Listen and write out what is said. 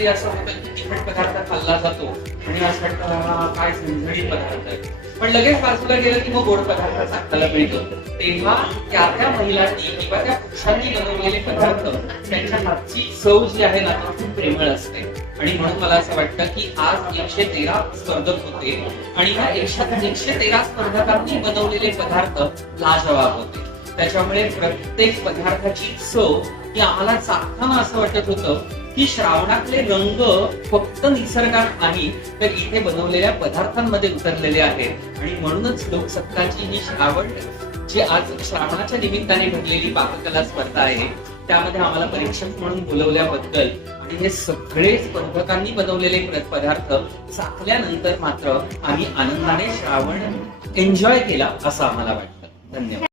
कधी असं होतं की तिखट पदार्थ खाल्ला जातो आणि असं वाटतं काय झणझणीत पदार्थ आहे, पण लगेच बाजूला गेलं की मग गोड पदार्थ चाखायला मिळतो. तेव्हा त्या महिलांनी किंवा त्या पुरुषांनी बनवलेले पदार्थ त्यांच्या हातची चव जी आहे ना ती खूप प्रेमळ असते. आणि म्हणून मला असं वाटतं की आज 113 स्पर्धक होते आणि ह्या 113 स्पर्धकांनी बनवलेले पदार्थ लाजवाब होते. त्याच्यामुळे प्रत्येक पदार्थाची चव ही आम्हाला चाखताना असं वाटत होतं की श्रावणातले रंग फक्त निसर्गात नाही तर इथे बनवलेल्या पदार्थांमध्ये उतरलेले आहेत. आणि म्हणूनच लोकसत्ताची ही श्रावण जी आज श्रावणाच्या निमित्ताने घडलेली पाककला स्पर्धा आहे त्यामध्ये आम्हाला परीक्षक म्हणून बोलवल्याबद्दल आणि हे सगळे स्पर्धकांनी बनवलेले पदार्थ चाखल्यानंतर मात्र आम्ही आनंदाने श्रावण एन्जॉय केला असं आम्हाला वाटतं. धन्यवाद.